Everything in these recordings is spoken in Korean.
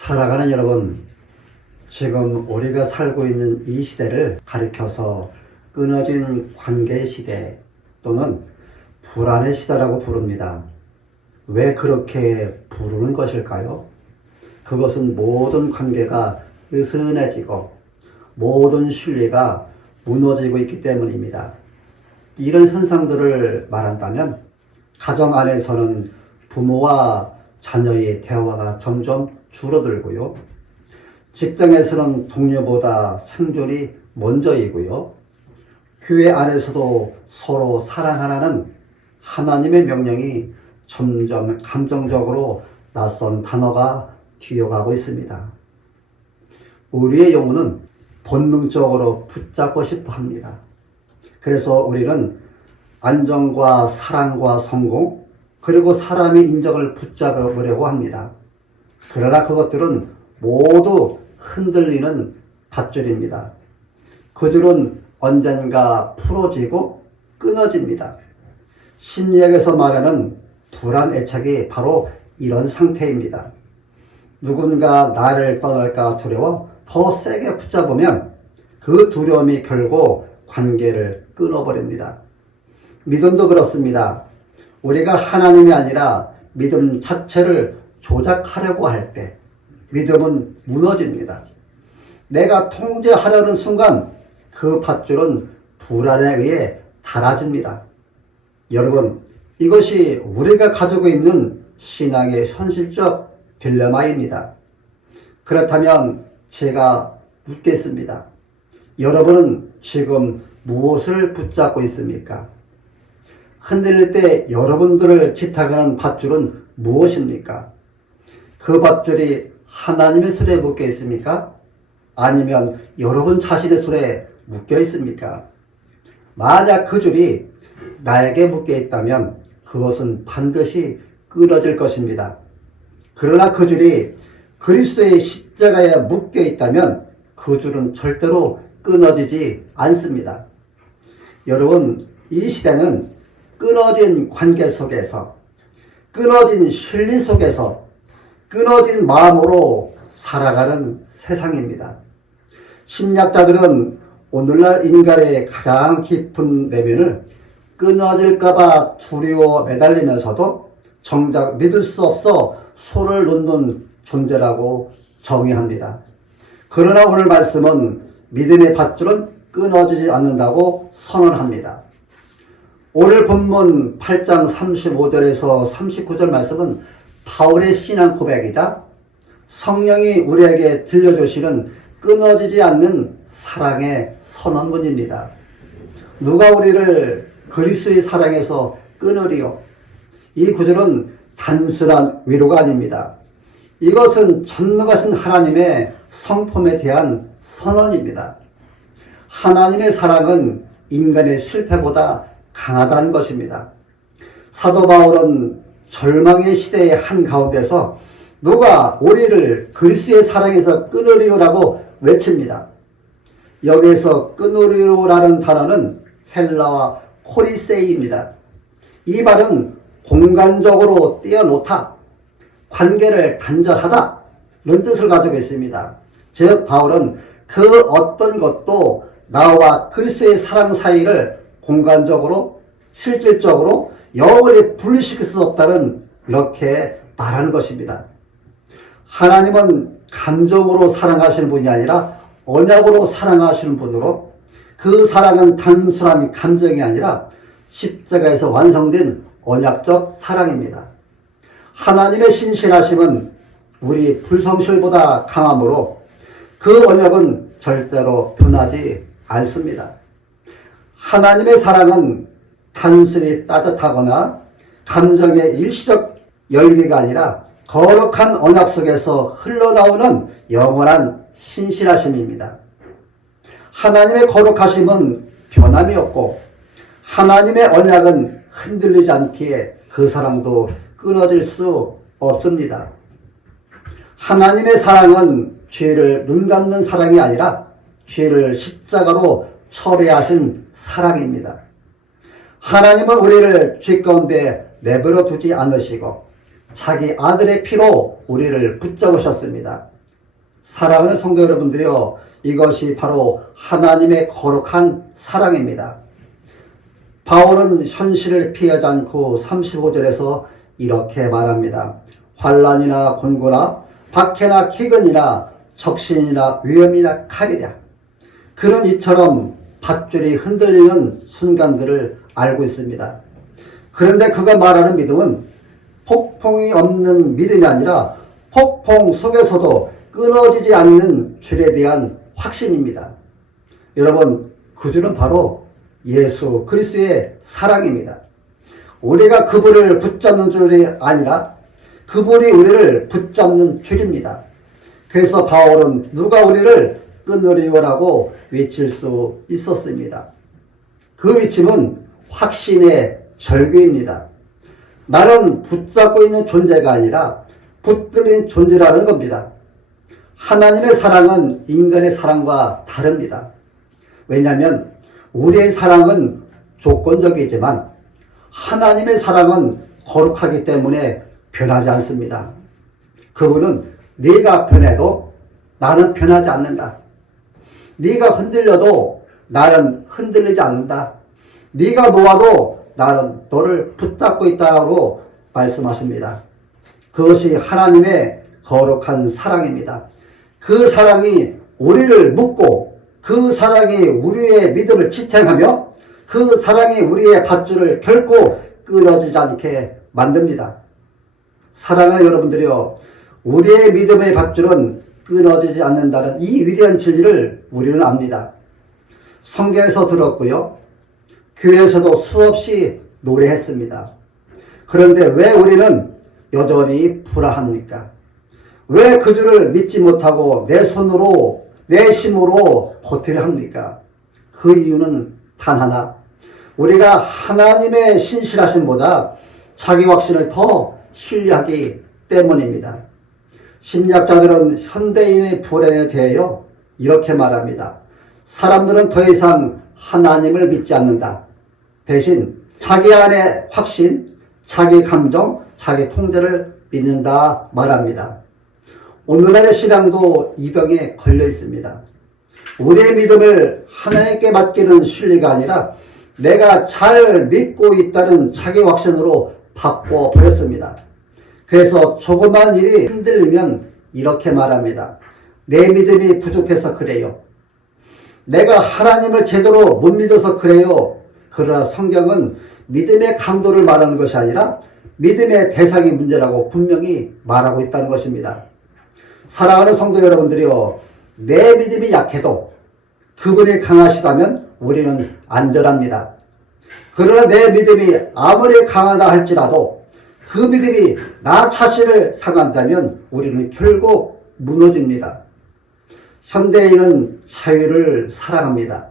살아가는 여러분, 지금 우리가 살고 있는 이 시대를 가리켜서 끊어진 관계 시대 또는 불안의 시대라고 부릅니다. 왜 그렇게 부르는 것일까요? 그것은 모든 관계가 느슨해지고 모든 신뢰가 무너지고 있기 때문입니다. 이런 현상들을 말한다면 가정 안에서는 부모와 자녀의 대화가 점점 줄어들고요. 직장에서는 동료보다 생존이 먼저이고요. 교회 안에서도 서로 사랑하라는 하나님의 명령이 점점 감정적으로 낯선 단어가 뒤어가고 있습니다. 우리의 영혼은 본능적으로 붙잡고 싶어 합니다. 그래서 우리는 안정과 사랑과 성공, 그리고 사람의 인정을 붙잡으려고 합니다. 그러나 그것들은 모두 흔들리는 밧줄입니다. 그 줄은 언젠가 풀어지고 끊어집니다. 심리학에서 말하는 불안 애착이 바로 이런 상태입니다. 누군가 나를 떠날까 두려워 더 세게 붙잡으면 그 두려움이 결국 관계를 끊어버립니다. 믿음도 그렇습니다. 우리가 하나님이 아니라 믿음 자체를 조작하려고 할 때 믿음은 무너집니다. 내가 통제하려는 순간 그 밧줄은 불안에 의해 닳아집니다. 여러분, 이것이 우리가 가지고 있는 신앙의 현실적 딜레마입니다. 그렇다면 제가 묻겠습니다. 여러분은 지금 무엇을 붙잡고 있습니까? 흔들릴 때 여러분들을 지탱하는 밧줄은 무엇입니까? 그 밧줄이 하나님의 손에 묶여 있습니까? 아니면 여러분 자신의 손에 묶여 있습니까? 만약 그 줄이 나에게 묶여 있다면 그것은 반드시 끊어질 것입니다. 그러나 그 줄이 그리스도의 십자가에 묶여 있다면 그 줄은 절대로 끊어지지 않습니다. 여러분, 이 시대는 끊어진 관계 속에서, 끊어진 신뢰 속에서, 끊어진 마음으로 살아가는 세상입니다. 심리학자들은 오늘날 인간의 가장 깊은 내면을 끊어질까봐 두려워 매달리면서도 정작 믿을 수 없어 손을 놓는 존재라고 정의합니다. 그러나 오늘 말씀은 믿음의 밧줄은 끊어지지 않는다고 선언합니다. 오늘 본문 8장 35절에서 39절 말씀은 바울의 신앙 고백이자 성령이 우리에게 들려주시는 끊어지지 않는 사랑의 선언문입니다. 누가 우리를 그리스도의 사랑에서 끊으리요? 이 구절은 단순한 위로가 아닙니다. 이것은 전능하신 하나님의 성품에 대한 선언입니다. 하나님의 사랑은 인간의 실패보다 강하다는 것입니다. 사도 바울은 절망의 시대의 한가운데서 누가 우리를 그리스도의 사랑에서 끊으리오라고 외칩니다. 여기에서 끊으리오라는 단어는 헬라어 코리세이입니다. 이 말은 공간적으로 떼어놓다, 관계를 단절하다 이런 뜻을 가지고 있습니다. 즉 바울은 그 어떤 것도 나와 그리스도의 사랑 사이를 공간적으로 실질적으로 영원히 분리시킬 수 없다는 이렇게 말하는 것입니다. 하나님은 감정으로 사랑하시는 분이 아니라 언약으로 사랑하시는 분으로 그 사랑은 단순한 감정이 아니라 십자가에서 완성된 언약적 사랑입니다. 하나님의 신실하심은 우리 불성실보다 강함으로 그 언약은 절대로 변하지 않습니다. 하나님의 사랑은 단순히 따뜻하거나 감정의 일시적 열기가 아니라 거룩한 언약 속에서 흘러나오는 영원한 신실하심입니다. 하나님의 거룩하심은 변함이 없고 하나님의 언약은 흔들리지 않기에 그 사랑도 끊어질 수 없습니다. 하나님의 사랑은 죄를 눈감는 사랑이 아니라 죄를 십자가로 처리하신 사랑입니다. 하나님은 우리를 죄 가운데 내버려 두지 않으시고 자기 아들의 피로 우리를 붙잡으셨습니다. 사랑하는 성도 여러분들이여, 이것이 바로 하나님의 거룩한 사랑입니다. 바울은 현실을 피하지 않고 35절에서 이렇게 말합니다. 환난이나 곤고나 박해나 기근이나 적신이나 위험이나 칼이랴. 그는 이처럼 밧줄이 흔들리는 순간들을 알고 있습니다. 그런데 그가 말하는 믿음은 폭풍이 없는 믿음이 아니라 폭풍 속에서도 끊어지지 않는 줄에 대한 확신입니다. 여러분, 그 줄은 바로 예수 그리스도의 사랑입니다. 우리가 그분을 붙잡는 줄이 아니라 그분이 우리를 붙잡는 줄입니다. 그래서 바울은 누가 우리를 끊으리오라고 외칠 수 있었습니다. 그 외침은 확신의 절규입니다. 나는 붙잡고 있는 존재가 아니라 붙들린 존재라는 겁니다. 하나님의 사랑은 인간의 사랑과 다릅니다. 왜냐하면 우리의 사랑은 조건적이지만 하나님의 사랑은 거룩하기 때문에 변하지 않습니다. 그분은 네가 변해도 나는 변하지 않는다. 네가 흔들려도 나는 흔들리지 않는다. 네가 놓아도 나는 너를 붙잡고 있다고 말씀하십니다. 그것이 하나님의 거룩한 사랑입니다. 그 사랑이 우리를 묶고 그 사랑이 우리의 믿음을 지탱하며 그 사랑이 우리의 밧줄을 결코 끊어지지 않게 만듭니다. 사랑하는 여러분들이여, 우리의 믿음의 밧줄은 끊어지지 않는다는 이 위대한 진리를 우리는 압니다. 성경에서 들었고요. 교회에서도 수없이 노래했습니다. 그런데 왜 우리는 여전히 불안합니까? 왜 그 줄을 믿지 못하고 내 손으로 내 힘으로 버티려 합니까? 그 이유는 단 하나, 우리가 하나님의 신실하심보다 자기 확신을 더 신뢰하기 때문입니다. 심리학자들은 현대인의 불안에 대하여 이렇게 말합니다. 사람들은 더 이상 하나님을 믿지 않는다. 대신 자기 안의 확신, 자기 감정, 자기 통제를 믿는다 말합니다. 오늘날의 신앙도 이 병에 걸려 있습니다. 우리의 믿음을 하나님께 맡기는 신뢰가 아니라 내가 잘 믿고 있다는 자기 확신으로 바꿔버렸습니다. 그래서 조그만 일이 흔들리면 이렇게 말합니다. 내 믿음이 부족해서 그래요. 내가 하나님을 제대로 못 믿어서 그래요. 그러나 성경은 믿음의 강도를 말하는 것이 아니라 믿음의 대상이 문제라고 분명히 말하고 있다는 것입니다. 사랑하는 성도 여러분들이요, 내 믿음이 약해도 그분이 강하시다면 우리는 안전합니다. 그러나 내 믿음이 아무리 강하다 할지라도 그 믿음이 나 자신을 향한다면 우리는 결국 무너집니다. 현대인은 자유를 사랑합니다.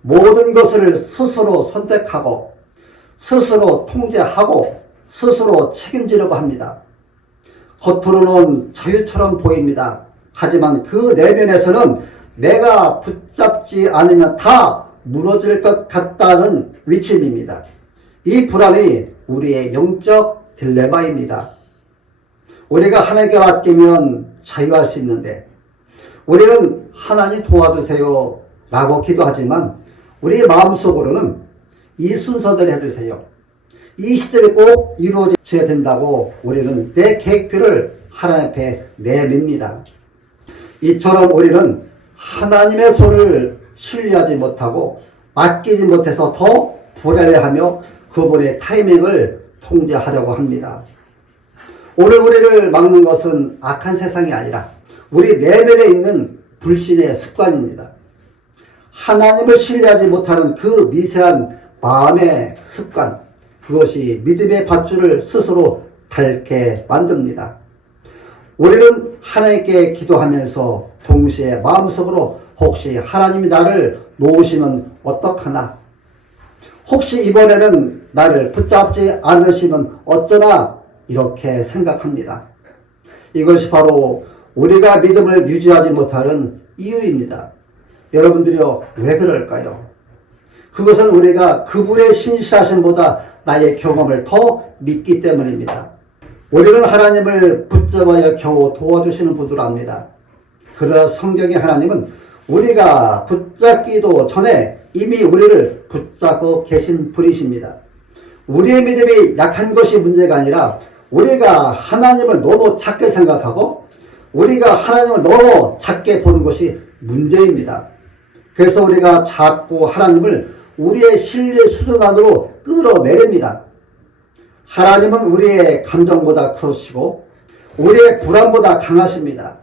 모든 것을 스스로 선택하고 스스로 통제하고 스스로 책임지려고 합니다. 겉으로는 자유처럼 보입니다. 하지만 그 내면에서는 내가 붙잡지 않으면 다 무너질 것 같다는 위침입니다. 이 불안이 우리의 영적 딜레마입니다. 우리가 하나님께 맡기면 자유할 수 있는데 우리는 하나님 도와주세요 라고 기도하지만 우리의 마음속으로는 이 순서대로 해주세요. 이 시절에 꼭 이루어져야 된다고 우리는 내 계획표를 하나님 앞에 내밉니다. 이처럼 우리는 하나님의 손을 신뢰하지 못하고 맡기지 못해서 더 불안해하며 그분의 타이밍을 통제하려고 합니다. 오늘 우리를 막는 것은 악한 세상이 아니라 우리 내면에 있는 불신의 습관입니다. 하나님을 신뢰하지 못하는 그 미세한 마음의 습관, 그것이 믿음의 밧줄을 스스로 닳게 만듭니다. 우리는 하나님께 기도하면서 동시에 마음속으로 혹시 하나님이 나를 놓으시면 어떡하나? 혹시 이번에는 나를 붙잡지 않으시면 어쩌나? 이렇게 생각합니다. 이것이 바로 우리가 믿음을 유지하지 못하는 이유입니다. 여러분들이요, 왜 그럴까요? 그것은 우리가 그분의 신실하심보다 나의 경험을 더 믿기 때문입니다. 우리는 하나님을 붙잡아야 겨우 도와주시는 분들 압니다. 그러나 성경의 하나님은 우리가 붙잡기도 전에 이미 우리를 붙잡고 계신 분이십니다. 우리의 믿음이 약한 것이 문제가 아니라 우리가 하나님을 너무 작게 생각하고 우리가 하나님을 너무 작게 보는 것이 문제입니다. 그래서 우리가 자꾸 하나님을 우리의 신뢰 수준 안으로 끌어내립니다. 하나님은 우리의 감정보다 크시고 우리의 불안보다 강하십니다.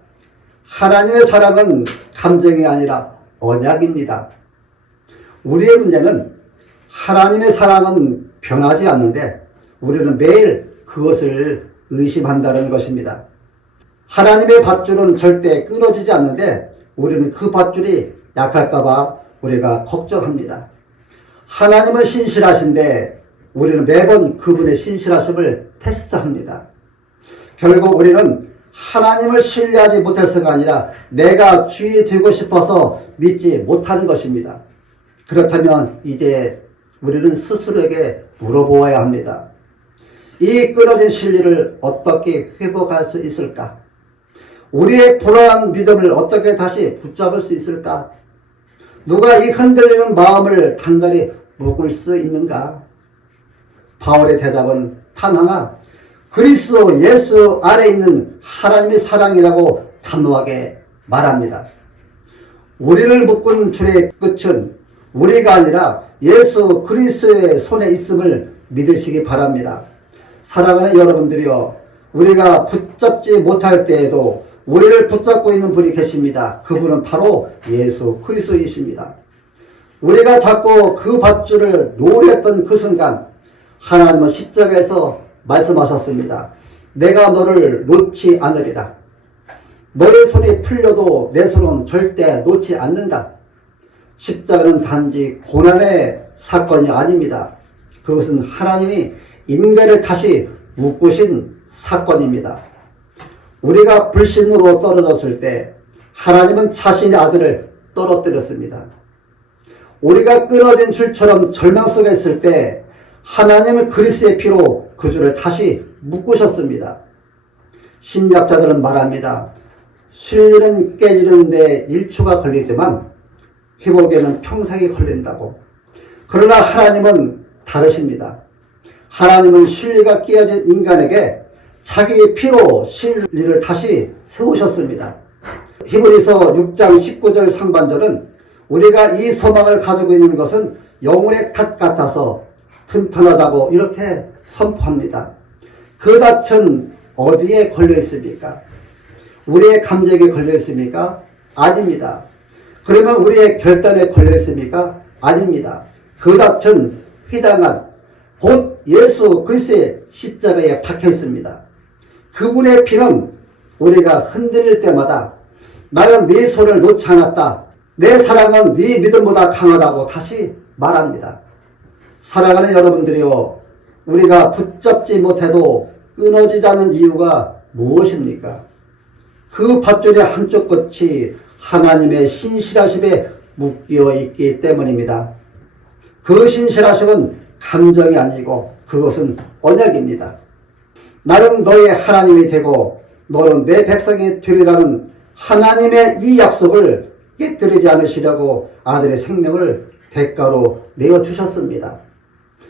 하나님의 사랑은 감정이 아니라 언약입니다. 우리의 문제는 하나님의 사랑은 변하지 않는데 우리는 매일 그것을 의심한다는 것입니다. 하나님의 밧줄은 절대 끊어지지 않는데 우리는 그 밧줄이 약할까봐 우리가 걱정합니다. 하나님은 신실하신데 우리는 매번 그분의 신실하심을 테스트합니다. 결국 우리는 하나님을 신뢰하지 못해서가 아니라 내가 주인이 되고 싶어서 믿지 못하는 것입니다. 그렇다면 이제 우리는 스스로에게 물어보아야 합니다. 이 끊어진 신뢰를 어떻게 회복할 수 있을까? 우리의 불안한 믿음을 어떻게 다시 붙잡을 수 있을까? 누가 이 흔들리는 마음을 단단히 묶을 수 있는가? 바울의 대답은 단 하나, 그리스도 예수 안에 있는 하나님의 사랑이라고 단호하게 말합니다. 우리를 묶은 줄의 끝은 우리가 아니라 예수 그리스도의 손에 있음을 믿으시기 바랍니다. 사랑하는 여러분들이여, 우리가 붙잡지 못할 때에도 우리를 붙잡고 있는 분이 계십니다. 그분은 바로 예수 그리스도이십니다. 우리가 자꾸 그 밧줄을 놓으려던 그 순간 하나님은 십자가에서 말씀하셨습니다. 내가 너를 놓지 않으리라. 너의 손이 풀려도 내 손은 절대 놓지 않는다. 십자가는 단지 고난의 사건이 아닙니다. 그것은 하나님이 인간을 다시 묶으신 사건입니다. 우리가 불신으로 떨어졌을 때 하나님은 자신의 아들을 떨어뜨렸습니다. 우리가 끊어진 줄처럼 절망 속에 있을 때 하나님은 그리스도의 피로 그 줄을 다시 묶으셨습니다. 심리학자들은 말합니다. 신리는 깨지는데 1초가 걸리지만 회복에는 평생이 걸린다고. 그러나 하나님은 다르십니다. 하나님은 신리가 깨어진 인간에게 자기의 피로 신리를 다시 세우셨습니다. 히브리서 6장 19절 상반절은 우리가 이 소망을 가지고 있는 것은 영혼의 탓 같아서 튼튼하다고 이렇게 선포합니다. 그 닻은 어디에 걸려 있습니까? 우리의 감정에 걸려 있습니까? 아닙니다. 그러면 우리의 결단에 걸려 있습니까? 아닙니다. 그 닻은 휘장한 곧 예수 그리스도의 십자가에 박혀 있습니다. 그분의 피는 우리가 흔들릴 때마다 나는 네 손을 놓지 않았다. 내 사랑은 네 믿음보다 강하다고 다시 말합니다. 사랑하는 여러분들이요, 우리가 붙잡지 못해도 끊어지지 않는 이유가 무엇입니까? 그 밧줄의 한쪽 끝이 하나님의 신실하심에 묶여 있기 때문입니다. 그 신실하심은 감정이 아니고 그것은 언약입니다. 나는 너의 하나님이 되고 너는 내 백성이 되리라는 하나님의 이 약속을 깨뜨리지 않으시려고 아들의 생명을 대가로 내어주셨습니다.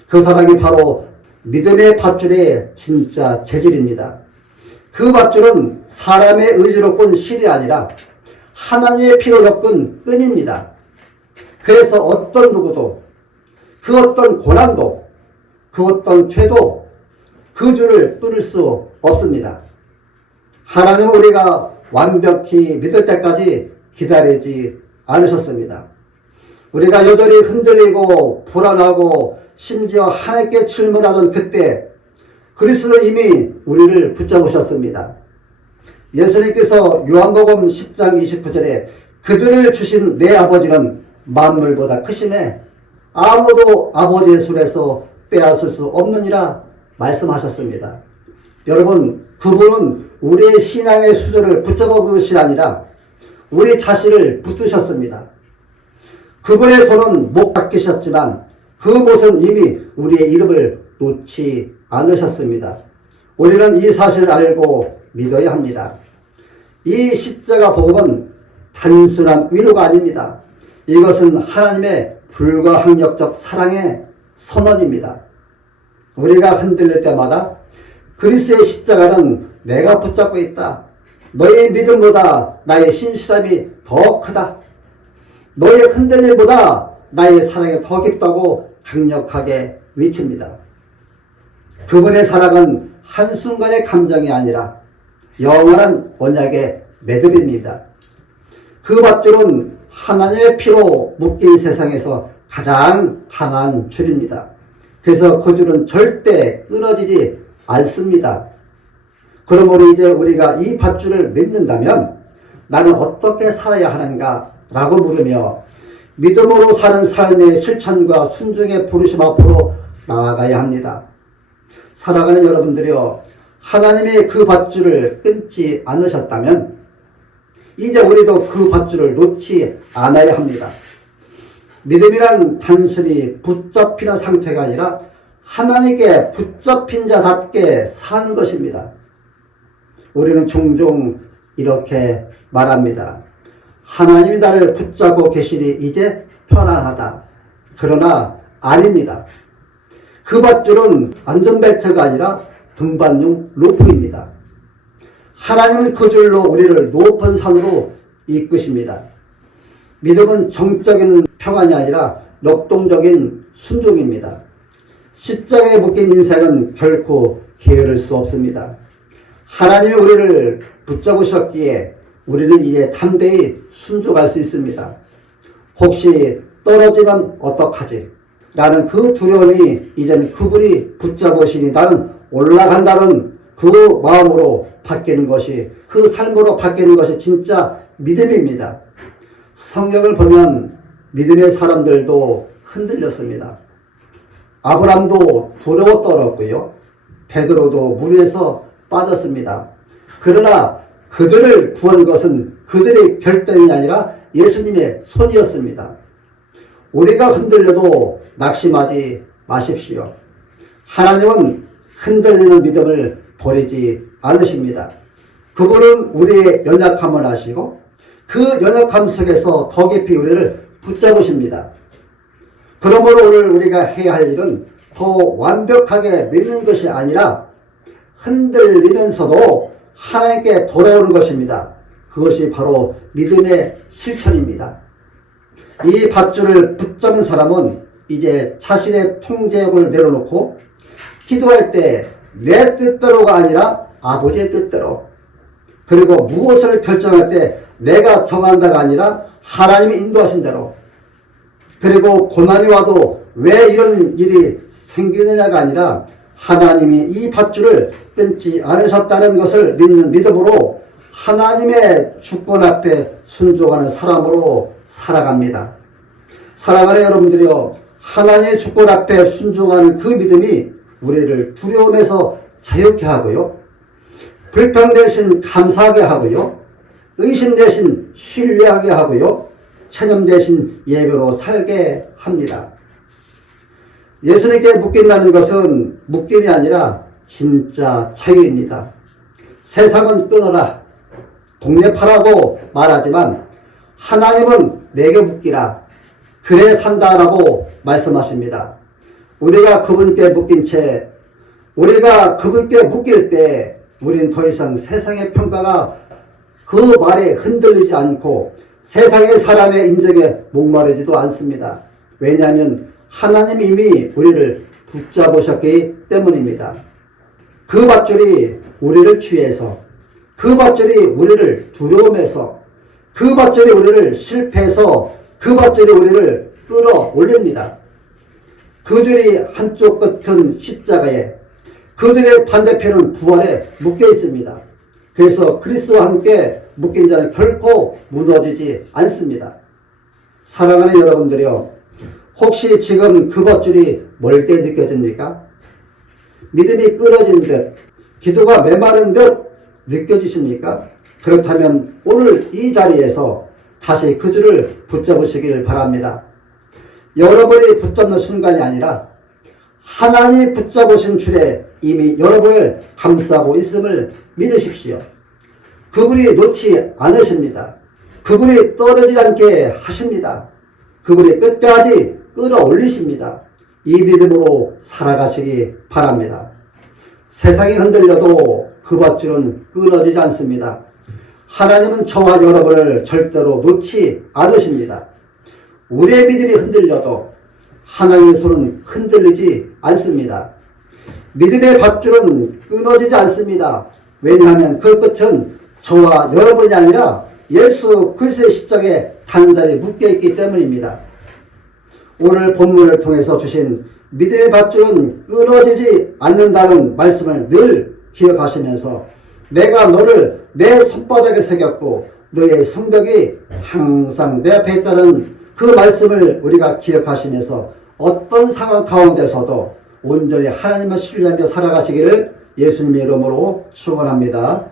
그 사랑이 바로 믿음의 밧줄의 진짜 재질입니다. 그 밧줄은 사람의 의지로 꾼 실이 아니라 하나님의 피로 엮은 끈입니다. 그래서 어떤 누구도 그 어떤 고난도 그 어떤 죄도 그 줄을 끊을 수 없습니다. 하나님은 우리가 완벽히 믿을 때까지 기다리지 않으셨습니다. 우리가 여전히 흔들리고 불안하고 심지어 하나님께 질문하던 그때 그리스도 이미 우리를 붙잡으셨습니다. 예수님께서 요한복음 10장 29절에 그들을 주신 내 아버지는 만물보다 크심에 아무도 아버지의 손에서 빼앗을 수 없느니라 말씀하셨습니다. 여러분, 그분은 우리의 신앙의 수저를 붙잡아 것이 아니라 우리 자신을 붙드셨습니다. 그분의 손은 못 바뀌셨지만 그 못은 이미 우리의 이름을 놓지 않으셨습니다. 우리는 이 사실을 알고 믿어야 합니다. 이 십자가 복음은 단순한 위로가 아닙니다. 이것은 하나님의 불가항력적 사랑의 선언입니다. 우리가 흔들릴 때마다 그리스도의 십자가는 내가 붙잡고 있다. 너의 믿음보다 나의 신실함이 더 크다. 너의 흔들림보다 나의 사랑이 더 깊다고 강력하게 외칩니다. 그분의 사랑은 한순간의 감정이 아니라 영원한 언약의 매듭입니다. 그 밧줄은 하나님의 피로 묶인 세상에서 가장 강한 줄입니다. 그래서 그 줄은 절대 끊어지지 않습니다. 그러므로 이제 우리가 이 밧줄을 믿는다면 나는 어떻게 살아야 하는가 라고 물으며 믿음으로 사는 삶의 실천과 순종의 부르심 앞으로 나아가야 합니다. 살아가는 여러분들이여, 하나님의 그 밧줄을 끊지 않으셨다면 이제 우리도 그 밧줄을 놓지 않아야 합니다. 믿음이란 단순히 붙잡히는 상태가 아니라 하나님께 붙잡힌 자답게 사는 것입니다. 우리는 종종 이렇게 말합니다. 하나님이 나를 붙잡고 계시니 이제 편안하다. 그러나 아닙니다. 그 밧줄은 안전벨트가 아니라 등반용 로프입니다. 하나님은 그 줄로 우리를 높은 산으로 이끄십니다. 믿음은 정적인 평안이 아니라 역동적인 순종입니다. 십자가에 묶인 인생은 결코 게으를 수 없습니다. 하나님이 우리를 붙잡으셨기에 우리는 이제 담대히 순종할 수 있습니다. 혹시 떨어지면 어떡하지? 라는 그 두려움이 이제는 그분이 붙잡으시니 나는 올라간다는 그 마음으로 바뀌는 것이, 그 삶으로 바뀌는 것이 진짜 믿음입니다. 성경을 보면 믿음의 사람들도 흔들렸습니다. 아브람도 두려워 떨었고요. 베드로도 물 위에서 빠졌습니다. 그러나 그들을 구한 것은 그들의 결단이 아니라 예수님의 손이었습니다. 우리가 흔들려도 낙심하지 마십시오. 하나님은 흔들리는 믿음을 버리지 않으십니다. 그분은 우리의 연약함을 아시고 그 연약함 속에서 더 깊이 우리를 붙잡으십니다. 그러므로 오늘 우리가 해야 할 일은 더 완벽하게 믿는 것이 아니라 흔들리면서도 하나님께 돌아오는 것입니다. 그것이 바로 믿음의 실천입니다. 이 밧줄을 붙잡은 사람은 이제 자신의 통제욕을 내려놓고 기도할 때 내 뜻대로가 아니라 아버지의 뜻대로, 그리고 무엇을 결정할 때 내가 정한다가 아니라 하나님이 인도하신 대로, 그리고 고난이 와도 왜 이런 일이 생기느냐가 아니라 하나님이 이 밧줄을 끊지 않으셨다는 것을 믿는 믿음으로 하나님의 주권 앞에 순종하는 사람으로 살아갑니다. 사랑하는 여러분들이요, 하나님의 주권 앞에 순종하는 그 믿음이 우리를 두려움에서 자유케 하고요, 불평 대신 감사하게 하고요, 의심 대신 신뢰하게 하고요, 체념 대신 예배로 살게 합니다. 예수님께 묶인다는 것은 묶임이 아니라 진짜 자유입니다. 세상은 끊어라, 동네 파라고 말하지만 하나님은 내게 묶이라, 그래 산다라고 말씀하십니다. 우리가 그분께 묶인 채, 우리가 그분께 묶일 때 우리는 더 이상 세상의 평가가 그 말에 흔들리지 않고 세상의 사람의 인정에 목마르지도 않습니다. 왜냐하면 하나님이 이미 우리를 붙잡으셨기 때문입니다. 그 밧줄이 우리를 취해서, 그 밧줄이 우리를 두려움에서, 그 밧줄이 우리를 실패해서, 그 밧줄이 우리를 끌어올립니다. 그 줄이 한쪽 끝은 십자가에, 그 줄의 반대편은 부활에 묶여 있습니다. 그래서 그리스도와 함께 묶인 자는 결코 무너지지 않습니다. 사랑하는 여러분들이요, 혹시 지금 그 밧줄이 멀게 느껴집니까? 믿음이 끊어진 듯, 기도가 메마른 듯 느껴지십니까? 그렇다면 오늘 이 자리에서 다시 그 줄을 붙잡으시길 바랍니다. 여러분이 붙잡는 순간이 아니라 하나님이 붙잡으신 줄에 이미 여러분을 감싸고 있음을 믿으십시오. 그분이 놓지 않으십니다. 그분이 떨어지지 않게 하십니다. 그분이 끝까지 끌어올리십니다. 이 믿음으로 살아가시기 바랍니다. 세상이 흔들려도 그 밧줄은 끊어지지 않습니다. 하나님은 저와 여러분을 절대로 놓지 않으십니다. 우리의 믿음이 흔들려도 하나님의 손은 흔들리지 않습니다. 믿음의 밧줄은 끊어지지 않습니다. 왜냐하면 그 끝은 저와 여러분이 아니라 예수 그리스도의 십자가에 단단히 묶여있기 때문입니다. 오늘 본문을 통해서 주신 믿음의 밧줄은 끊어지지 않는다는 말씀을 늘 기억하시면서 내가 너를 내 손바닥에 새겼고 너의 성벽이 항상 내 앞에 있다는 그 말씀을 우리가 기억하시면서 어떤 상황 가운데서도 온전히 하나님을 신뢰하며 살아가시기를 예수님의 이름으로 축원합니다.